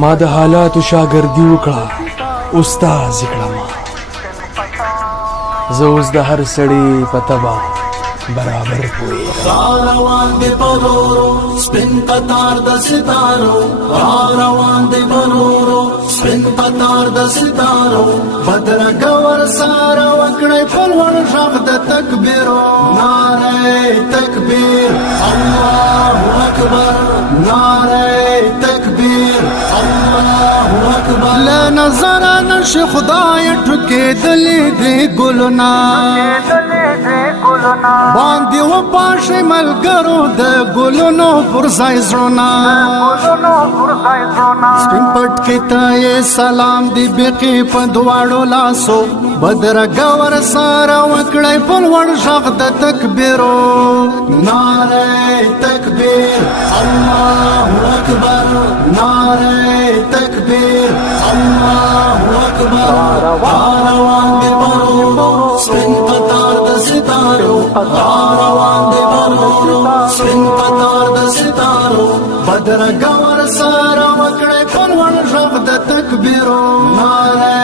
ما د حالاتو شاګردي وکړه استاد کړه ما زه اوس د هر سړي په تبه برابر پوهېږم روان دي پرورو سپین قطار د ستارو روان دي پرورو سپین قطار د ستارو بدرګه ورساره وکړئ په لوړ غږ د تکبیرو نعره تکبیر الله اکبر نعره تکبیر الله اکبر له نظره نشي خدای ټکېدلې دي ګلونه باندې و پاشه ملګرو د ګلونو پر ځای زړونه سپین پټ کې ته سلام دی بقي په دواړو لاسو بدرګه ورساره وکړئ په لوړ غږ د تکبیرو نعره تکبیر الله اکبر نعره تکبیر الله اکبر روان دي پرورو سپین قطار د ستارو روان دي پرورو سپین قطار د ستارو بدرګه ورساره وکړئ په لوړ غږ د تکبیرو نعره